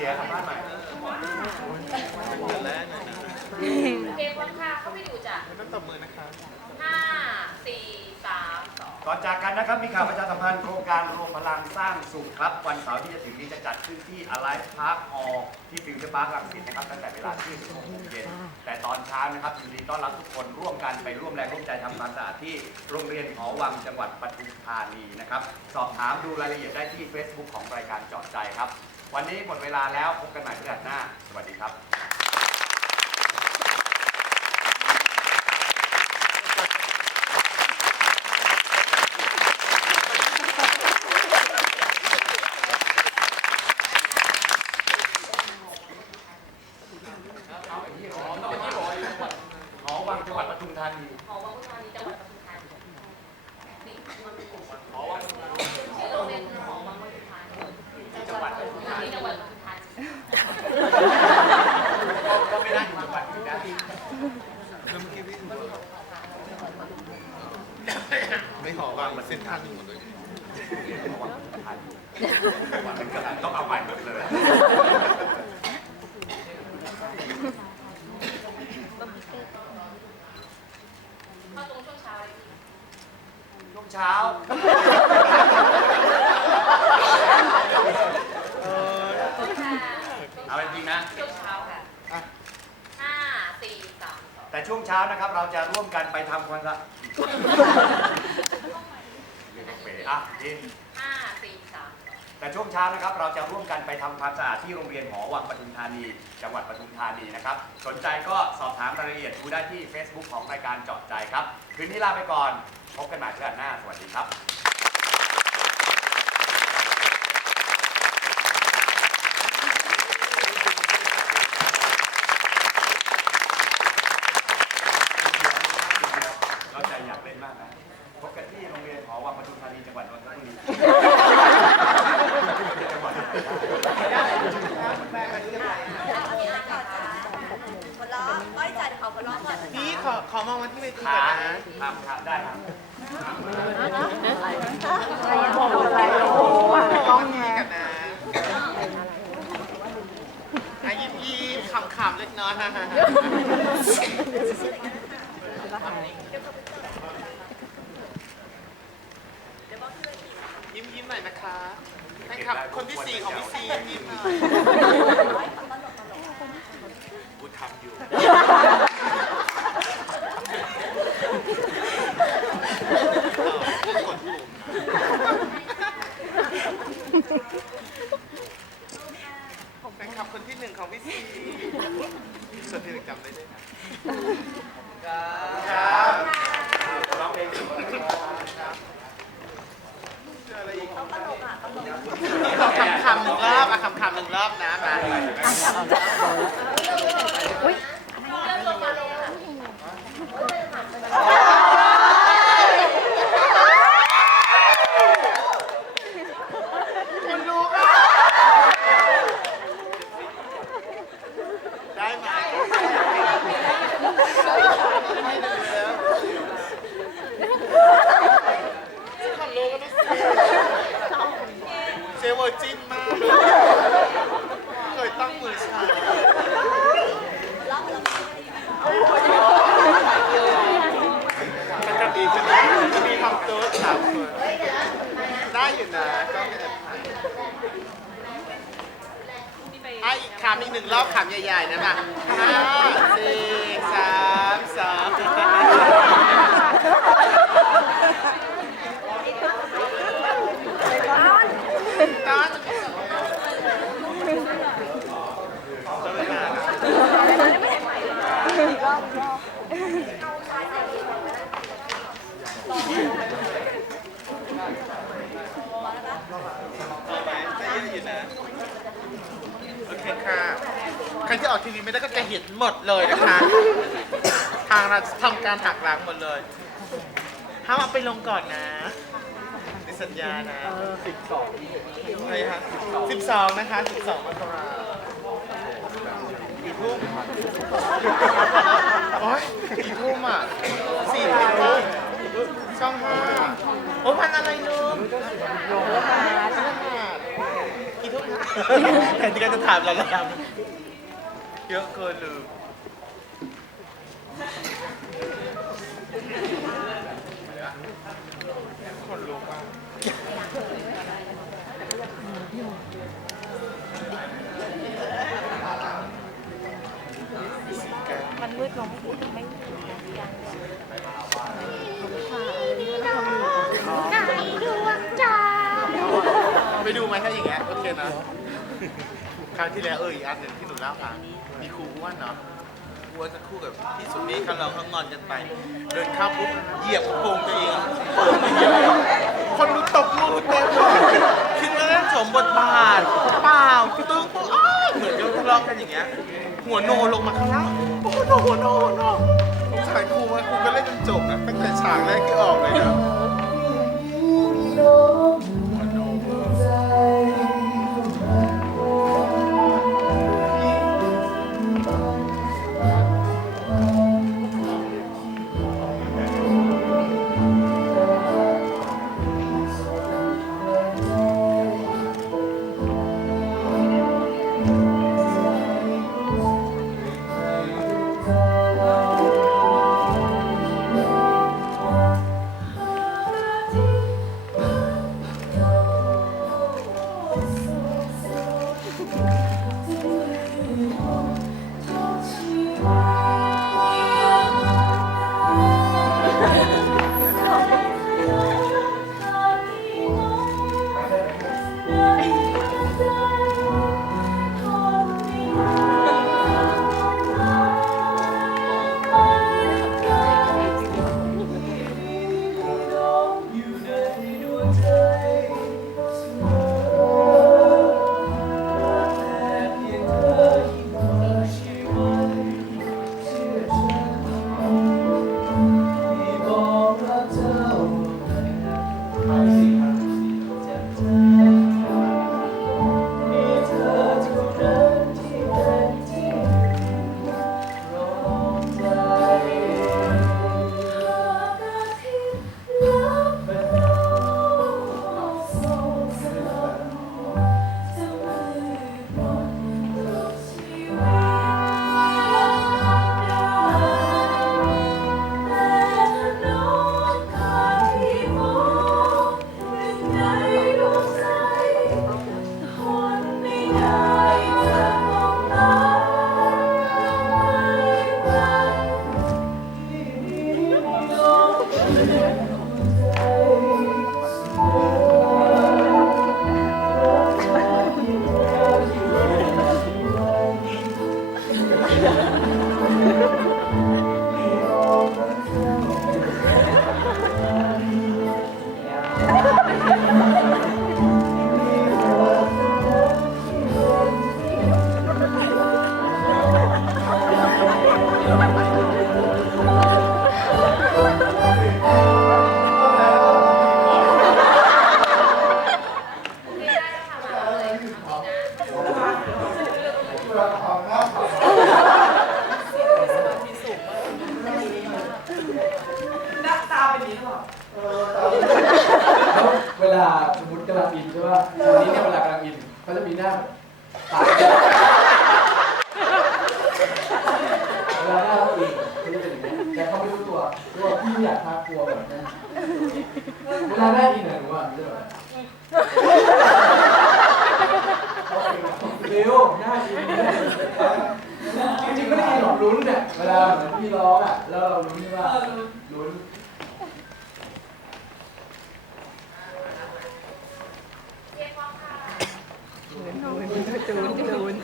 สียสัมภาษณ์ใหม่เกมพร้อมค่ะเข้าไปดูจ้ะต้องตบมือนะคะห้าสี่สามสองก่อนจากกันนะครับมีข่าวประชาสัมพันธ์โครงการรวมพลังสร้างสุขครับวันเสาร์ที่จะถึงนี้จะจัดขึ้นที่ Alive Park Hall ที่ฟิวเจอร์พาร์ครังสิตนะครับตั้งแต่เวลาที่16โมงเย็นแต่ตอนเช้านะครับยินดีต้อนรับทุกคนร่วมกันไปร่วมแรงร่วมใจทำความสะอาดที่โรงเรียนหอวังจังหวัดปทุมธานีนะครับสอบถามดูรายละเอียดได้ที่ Facebook ของรายการจาะใจครับ วันนี้หมดเวลาแล้วพบกันใหม่พฤหัสหน้า สวัสดีครับหอวังจังหวัดปทุมธานีหอวังพุทธานีจังหวัดปทุมธานีนี่หอวังชื่อโรงเรียนหอวังพุทธานี จังหวัดปทุมธานี จังหวัดปทุมธานี ก็ไม่ได้อยู่จังหวัดอื่นนะ แล้วเมื่อกี้พี่ ไม่ขอวางมาเส้นทางหนึ่งหมดเลยต้องเอาใหม่หมดเลยเข้าตรงช่วงเช้าเลยช่วงเช้า เอาจริงนะ ช่วงเช้าค่ะห้าสี่สามสองแต่ช่วงเช้านะครับเราจะร่วมกันไปทำความสะอาด อะดินห้าสี่สามสองแต่ช่วงเช้านะครับ เราจะร่วมกันไปทำความสะอาดที่โรงเรียนหอวังปทุมธานี จังหวัดปทุมธานีนะครับ สนใจก็สอบถามรายละเอียดดูได้ที่ Facebook ของรายการเจาะใจครับ คืนนี้ลาไปก่อน พบกันใหม่เพื่อนหน้า สวัสดีครับ เราใจอยากเล่นมากนะ พบกันที่โรงเรียนหอวังปทุมธานีจังหวัดนนทบุรี คนร้องก้อยจัดเขาคนร้องก่อน พี่ ขอขอมองมาที่เวทีขาก่อนนะทำครับได้ครับต้องมีกันนะอายิ้มยิ้มขำขำๆเล็กน้อยฮ่าฮ่าฮ่ายิ้มยิ้มหน่อยนะคะแฟนคลับคนที่สี่ของพี่ซียิ้มยิ้มหน่อยกูทำอยู่ กดปุ่มแฟนคลับคนที่หนึ่งของพี่ซีส่วนที่หนึ่งจำได้ด้วยนะ ครับร้องเพลงอยู่บนเวทีครับ เจออะไรอีก เขาตลกอะตลก นี่ขอคำคำๆหนึ่งรอบอะคำคำๆหนึ่งร อบนะมา เริ่มลงมาลงค่ะ คุณรู้ป่ะได้ไหมไม่ดูแล้วคำรู้ก็ต้องเซเวอร์จินมากเคยตั้งมือชา ร้องแล้ว มันจะมีจะมีจะมีคำตัวสามคนได้อยู่นะก็ไม่แอบถ่ายอะอีกคำอีกหนึ่งรอบคำ ใหญ่ๆนะคะห้าสี่สามสองตอนจะไม่มานะ ต่อไปจะเยอะอยู่นะ โอเคค่ะ ใครที่ ออกทีวีไม่ได้ก็จะเห็นหมดเลยนะคะ ทางเราทำการหักล้างหมดเลยห้ามเอาไปลงก่อนนะในสัญญานะสิบสองอะไรคะสิบสองนะคะสิบสองมกรากี่ทุ่มโอ๊ยกี่ทุ่มอะสี่ทุ่มช่องห้าโอ้พันอะไรนุ่มโยงแล้วมาช่องห้ากี่ทุ่มคะแทนที่จะถามเราแล้ว เยอะเกินลืมคนรู้มันมืดมองไม่ไม่เห็นดวไก่ดวงใจไปดูไหมถ้าอย่างเงี้ยโอเคนะ คราวที่แล้วเอออีกอันหนึ่งที่หนูเล่าค่ะมีค รูอ้วนเนาะครูอ้วนจะคู่กับพี่สุนีเขาเราเขางอนกันไป เดินเข้าปุ๊บเหยียบกระโปรงตัวเองอะโป่งไปเหยียบคนดูตกลูกเต็มเลยคิดว่าเล่นสมบทบาทเปล่าตึ้งปุ๊บอ้าวเหมือนจะทะเลาะกันอย่างเงี้ยหัวโนลงมาข้างล่างโอ้โหโนโนโนสงสารครูว่าครูก็เล่นจนจบนะตั้งแต่ฉากแรกที่ออกเลยนะ ลุ้นเนี่ยเวลาเหมือนพี่ร้องอะ แล้วเราลุ้นใช่ป่ะลุ้นเรียกว่าค่ะจูนจูน